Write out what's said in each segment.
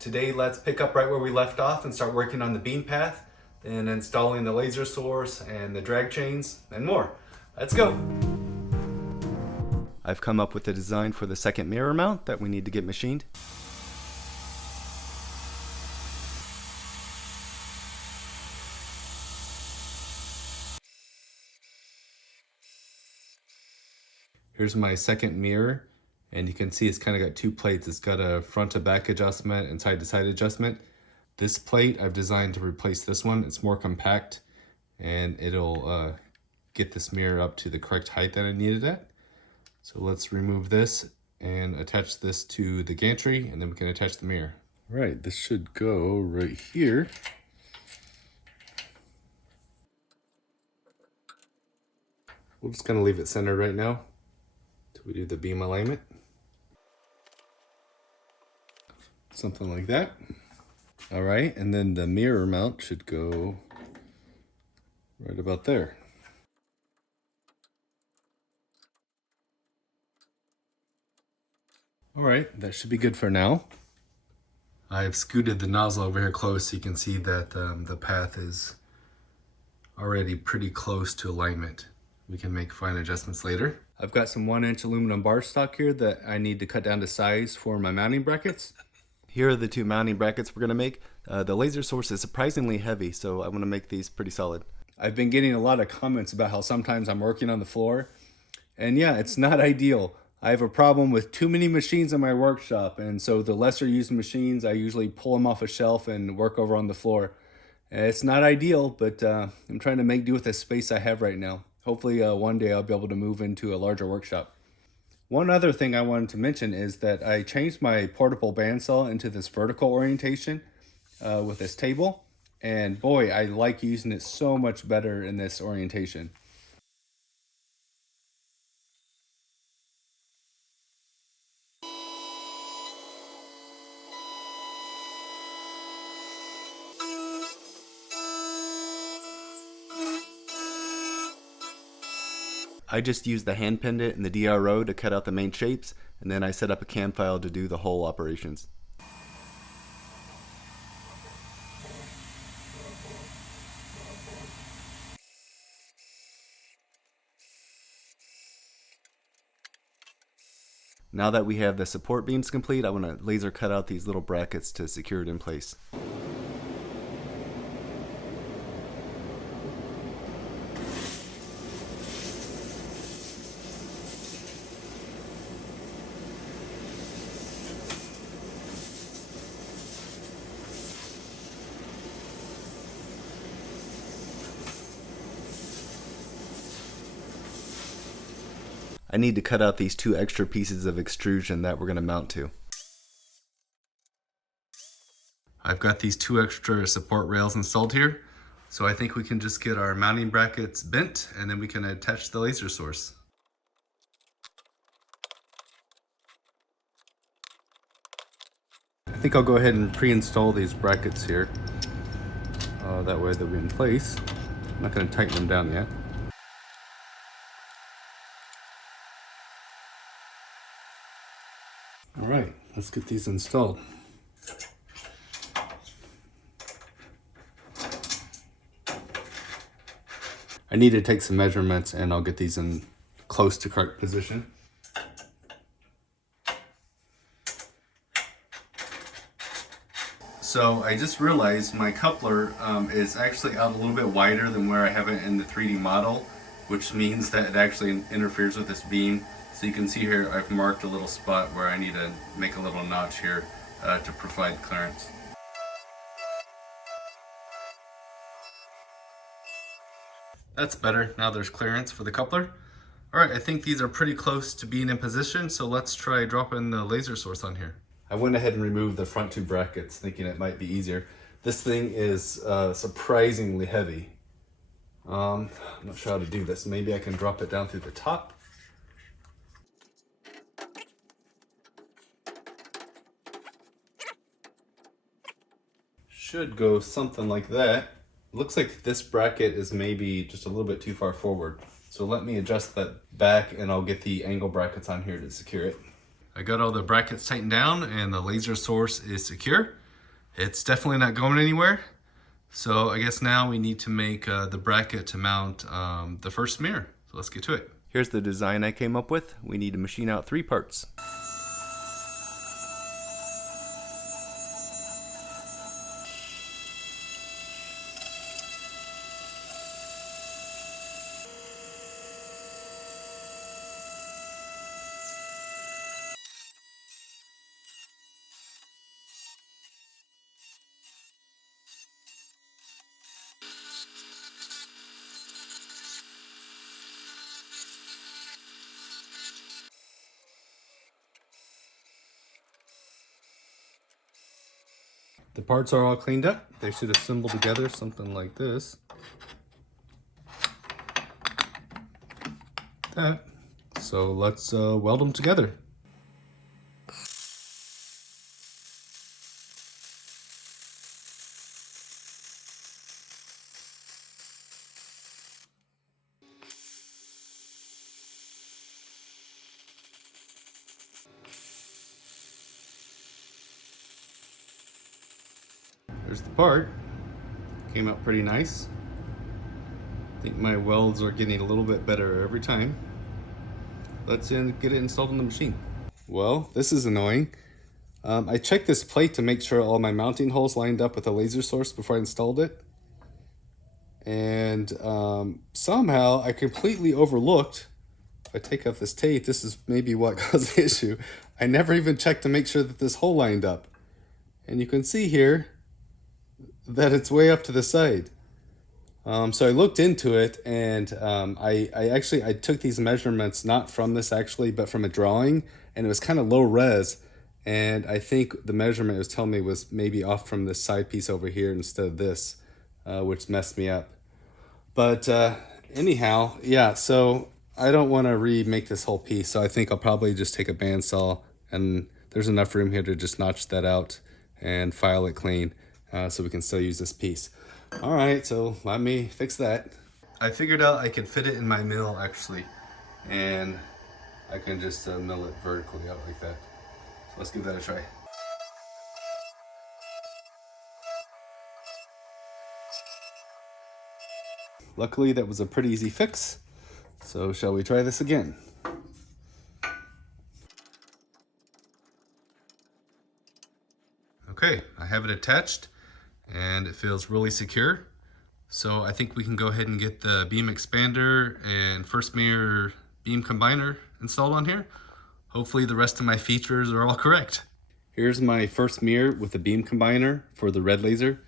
Today let's pick up right where we left off and start working on the beam path and installing the laser source and the drag chains and more. Let's go! I've come up with a design for the second mirror mount that we need to get machined. Here's my second mirror, and you can see it's kind of got two plates. It's got a front to back adjustment and side to side adjustment. This plate I've designed to replace this one. It's more compact and it'll get this mirror up to the correct height that I needed it. So let's remove this and attach this to the gantry, and then we can attach the mirror. All right, this should go right here. We're just gonna leave it centered right now till we do the beam alignment. Something like that. All right, and then the mirror mount should go right about there. All right, that should be good for now. I've scooted the nozzle over here close so you can see that the path is already pretty close to alignment. We can make fine adjustments later. I've got some 1-inch aluminum bar stock here that I need to cut down to size for my mounting brackets. Here are the two mounting brackets we're gonna make. The laser source is surprisingly heavy, so I wanna make these pretty solid. I've been getting a lot of comments about how sometimes I'm working on the floor, and yeah, it's not ideal. I have a problem with too many machines in my workshop, and so the lesser used machines, I usually pull them off a shelf and work over on the floor. It's not ideal, but I'm trying to make do with the space I have right now. Hopefully one day I'll be able to move into a larger workshop. One other thing I wanted to mention is that I changed my portable bandsaw into this vertical orientation with this table. And boy, I like using it so much better in this orientation. I just used the hand pendant and the DRO to cut out the main shapes, and then I set up a cam file to do the whole operations. Now that we have the support beams complete, I want to laser cut out these little brackets to secure it in place. I need to cut out these two extra pieces of extrusion that we're going to mount to. I've got these two extra support rails installed here, so I think we can just get our mounting brackets bent and then we can attach the laser source. I think I'll go ahead and pre-install these brackets here. That way they'll be in place. I'm not going to tighten them down yet. All right, let's get these installed. I need to take some measurements and I'll get these in close to correct position. So I just realized my coupler is actually out a little bit wider than where I have it in the 3D model, which means that it actually interferes with this beam. So you can see here I've marked a little spot where I need to make a little notch here to provide clearance. That's better. Now there's clearance for the coupler. All right, I think these are pretty close to being in position, so let's try dropping the laser source on here. I went ahead and removed the front two brackets thinking it might be easier. This thing is surprisingly heavy. I'm not sure how to do this. Maybe I can drop it down through the top. Should go something like that. Looks like this bracket is maybe just a little bit too far forward. So let me adjust that back and I'll get the angle brackets on here to secure it. I got all the brackets tightened down and the laser source is secure. It's definitely not going anywhere. So I guess now we need to make the bracket to mount the first mirror. So let's get to it. Here's the design I came up with. We need to machine out 3 parts. The parts are all cleaned up. They should assemble together something like this. That. So let's weld them together. There's the part. Came out pretty nice. I think my welds are getting a little bit better every time. Let's get it installed in the machine. Well, this is annoying. I checked this plate to make sure all my mounting holes lined up with a laser source before I installed it. And somehow I completely overlooked, if I take off this tape, this is maybe what caused the issue. I never even checked to make sure that this hole lined up. And you can see here that it's way up to the side. So I looked into it, and I took these measurements not from this actually, but from a drawing, and it was kind of low res. And I think the measurement it was telling me was maybe off from this side piece over here instead of this, which messed me up. But anyhow, yeah, so I don't want to remake this whole piece. So I think I'll probably just take a bandsaw, and there's enough room here to just notch that out and file it clean, so we can still use this piece. All right, so let me fix that. I figured out I could fit it in my mill actually, and I can just mill it vertically out like that. So let's give that a try. Luckily that was a pretty easy fix. So shall we try this again? Okay, I have it attached and it feels really secure. So I think we can go ahead and get the beam expander and first mirror beam combiner installed on here. Hopefully the rest of my features are all correct. Here's my first mirror with the beam combiner for the red laser.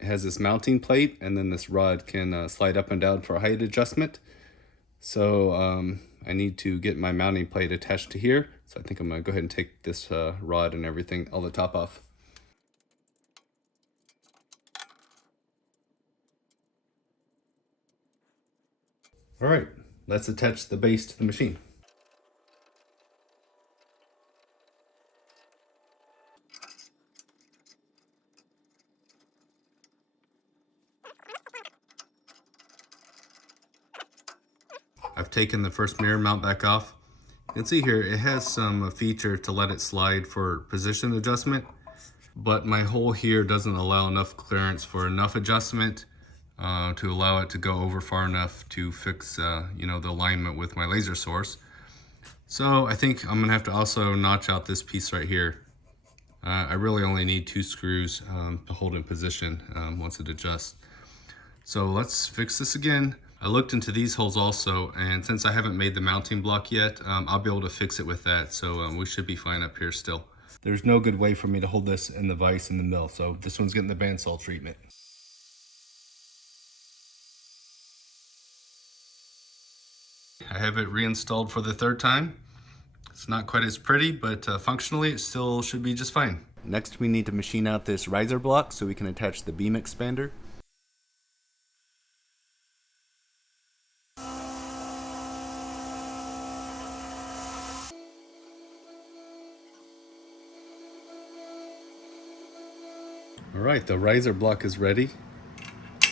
It has this mounting plate, and then this rod can slide up and down for height adjustment. So I need to get my mounting plate attached to here. So I think I'm gonna go ahead and take this rod and everything, all the top off. All right, let's attach the base to the machine. I've taken the first mirror mount back off. You can see here, it has some feature to let it slide for position adjustment, but my hole here doesn't allow enough clearance for enough adjustment to allow it to go over far enough to fix you know, the alignment with my laser source. So I think I'm gonna have to also notch out this piece right here. I really only need 2 screws to hold in position once it adjusts. So let's fix this again. I looked into these holes also, and since I haven't made the mounting block yet, I'll be able to fix it with that. So we should be fine up here still. There's no good way for me to hold this in the vise in the mill, so this one's getting the bandsaw treatment. I have it reinstalled for the 3rd time. It's not quite as pretty, but functionally it still should be just fine. Next we need to machine out this riser block so we can attach the beam expander. All right, the riser block is ready.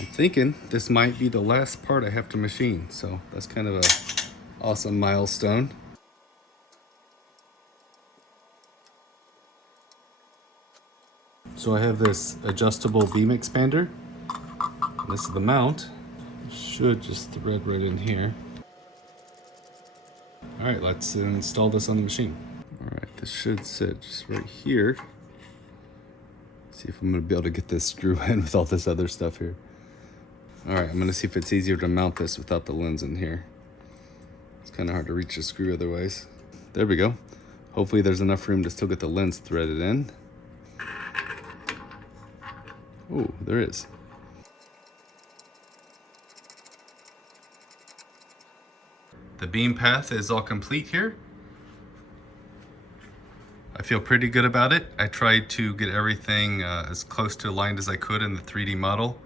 I'm thinking this might be the last part I have to machine, so that's kind of a awesome milestone. So I have this adjustable beam expander. And this is the mount. It should just thread right in here. All right, let's install this on the machine. All right, this should sit just right here. See if I'm gonna be able to get this screw in with all this other stuff here. All right, I'm gonna see if it's easier to mount this without the lens in here. It's kind of hard to reach the screw otherwise. There we go. Hopefully there's enough room to still get the lens threaded in. Oh, there is. The beam path is all complete here. I feel pretty good about it. I tried to get everything as close to aligned as I could in the 3D model.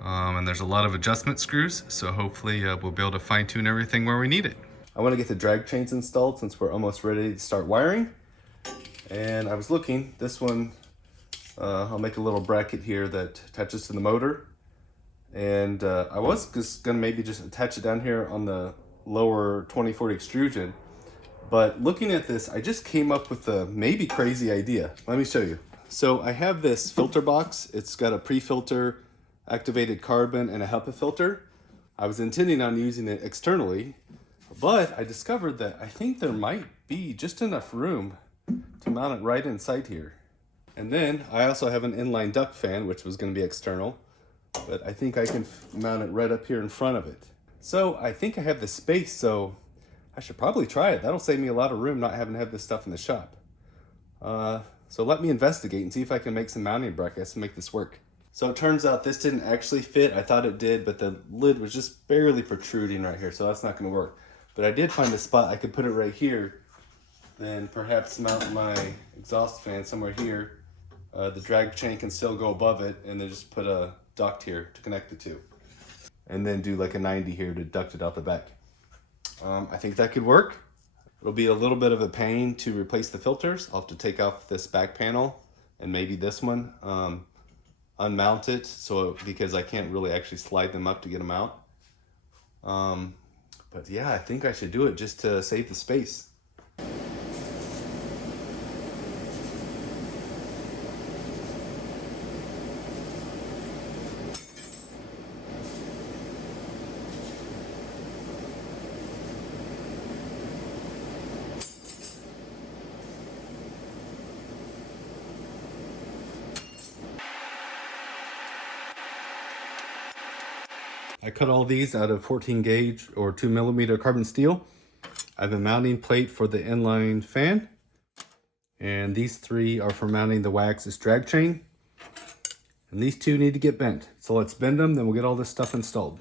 And there's a lot of adjustment screws, so hopefully we'll be able to fine tune everything where we need it. I want to get the drag chains installed since we're almost ready to start wiring. And I was looking, this one, I'll make a little bracket here that attaches to the motor. And I was just gonna maybe just attach it down here on the lower 2040 extrusion. But looking at this, I just came up with a maybe crazy idea. Let me show you. So I have this filter box. It's got a pre-filter, activated carbon, and a HEPA filter. I was intending on using it externally, but I discovered that I think there might be just enough room to mount it right inside here. And then I also have an inline duct fan, which was going to be external, but I think I can mount it right up here in front of it. So I think I have the space, so I should probably try it. That'll save me a lot of room not having to have this stuff in the shop. So let me investigate and see if I can make some mounting brackets and make this work. So it turns out this didn't actually fit. I thought it did, but the lid was just barely protruding right here, so that's not gonna work. But I did find a spot I could put it right here, then perhaps mount my exhaust fan somewhere here. The drag chain can still go above it, and then just put a duct here to connect the two. And then do like a 90 here to duct it out the back. I think that could work. It'll be a little bit of a pain to replace the filters. I'll have to take off this back panel and maybe this one, unmount it because I can't really actually slide them up to get them out. But yeah, I think I should do it just to save the space. I cut all these out of 14 gauge or 2mm carbon steel. I have a mounting plate for the inline fan. And these three are for mounting the Y-axis drag chain. And these two need to get bent. So let's bend them, then we'll get all this stuff installed.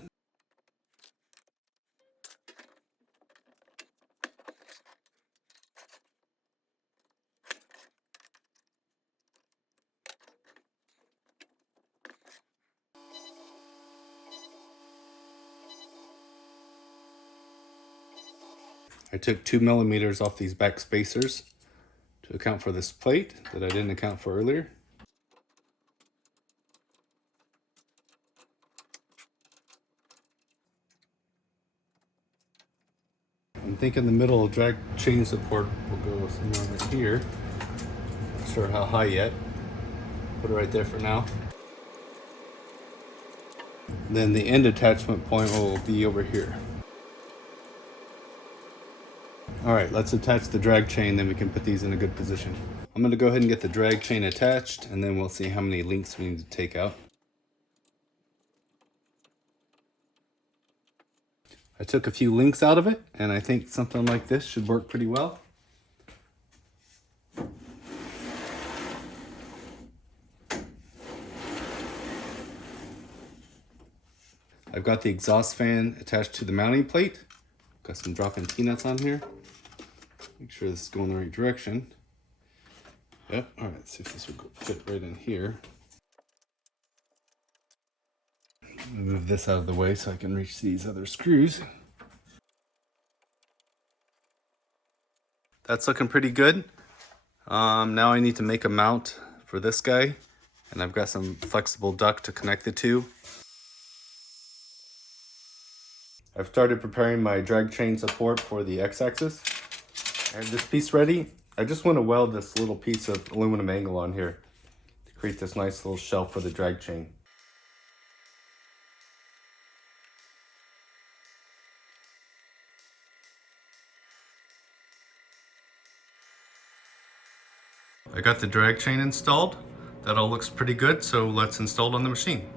I took 2mm off these back spacers to account for this plate that I didn't account for earlier. I'm thinking the middle drag chain support will go somewhere right here. Not sure how high yet. Put it right there for now. And then the end attachment point will be over here. All right, let's attach the drag chain, then we can put these in a good position. I'm gonna go ahead and get the drag chain attached, and then we'll see how many links we need to take out. I took a few links out of it, and I think something like this should work pretty well. I've got the exhaust fan attached to the mounting plate. Got some drop-in peanuts on here. Make sure this is going the right direction. Yep, all right, let's see if this will fit right in here. Move this out of the way so I can reach these other screws. That's looking pretty good. Now I need to make a mount for this guy, and I've got some flexible duct to connect the two. I've started preparing my drag chain support for the X-axis. I have this piece ready. I just want to weld this little piece of aluminum angle on here to create this nice little shelf for the drag chain. I got the drag chain installed. That all looks pretty good, so let's install it on the machine.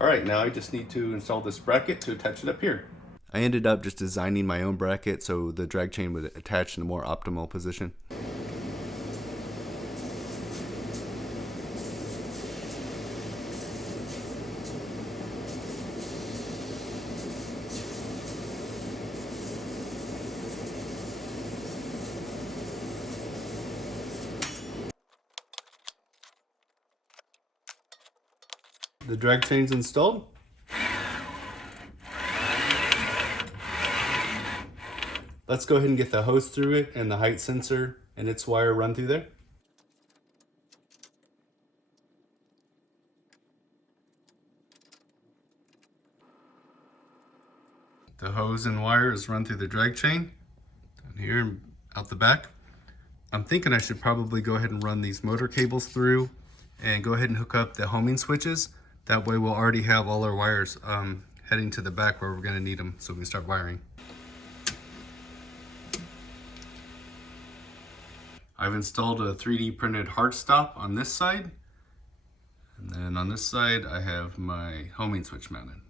All right, now I just need to install this bracket to attach it up here. I ended up just designing my own bracket so the drag chain would attach in a more optimal position. The drag chain's installed. Let's go ahead and get the hose through it and the height sensor and its wire run through there. The hose and wire is run through the drag chain down here and out the back. I'm thinking I should probably go ahead and run these motor cables through and go ahead and hook up the homing switches. That way we'll already have all our wires heading to the back where we're going to need them so we can start wiring. I've installed a 3D printed hard stop on this side, and then on this side I have my homing switch mounted.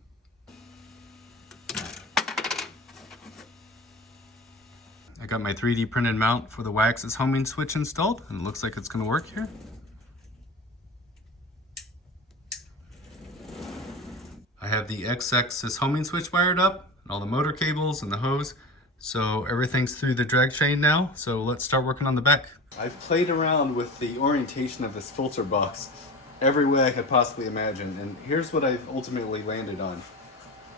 I got my 3D printed mount for the Y-axis homing switch installed, and it looks like it's going to work here. I have the X-axis homing switch wired up, and all the motor cables and the hose, so everything's through the drag chain now, so let's start working on the back. I've played around with the orientation of this filter box every way I could possibly imagine, and here's what I've ultimately landed on.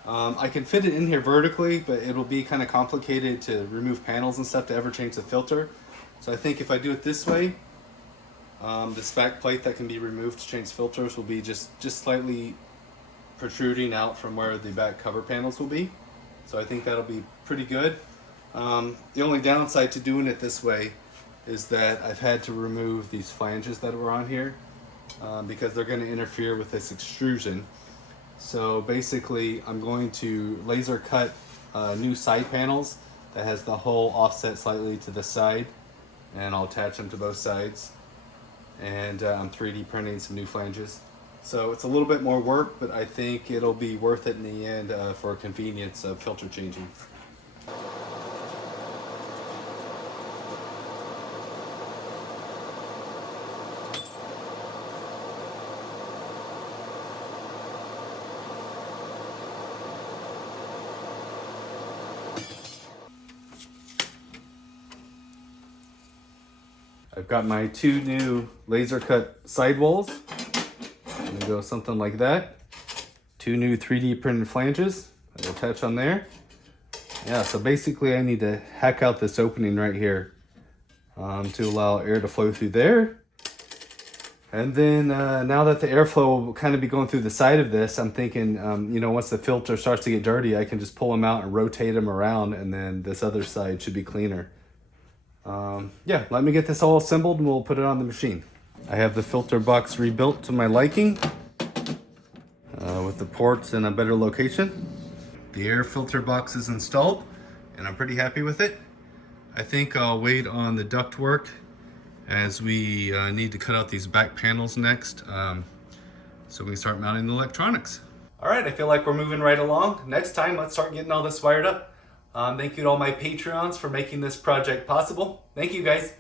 I can fit it in here vertically, but it'll be kind of complicated to remove panels and stuff to ever change the filter. So I think if I do it this way, this back plate that can be removed to change filters will be just slightly protruding out from where the back cover panels will be. So I think that'll be pretty good. The only downside to doing it this way is that I've had to remove these flanges that were on here because they're going to interfere with this extrusion. So basically I'm going to laser cut new side panels that has the hull offset slightly to the side, and I'll attach them to both sides, and I'm 3D printing some new flanges. So it's a little bit more work, but I think it'll be worth it in the end for convenience of filter changing. I've got my two new laser cut sidewalls. I'm gonna go something like that. Two new 3D printed flanges that will attach on there. Yeah, so basically I need to hack out this opening right here to allow air to flow through there. And then now that the airflow will kind of be going through the side of this, I'm thinking, you know, once the filter starts to get dirty, I can just pull them out and rotate them around, and then this other side should be cleaner. Yeah, let me get this all assembled and we'll put it on the machine. I have the filter box rebuilt to my liking with the ports in a better location. The air filter box is installed and I'm pretty happy with it. I think I'll wait on the duct work as we need to cut out these back panels next so we can start mounting the electronics. All right, I feel like we're moving right along. Next time, let's start getting all this wired up. Thank you to all my Patreons for making this project possible. Thank you, guys.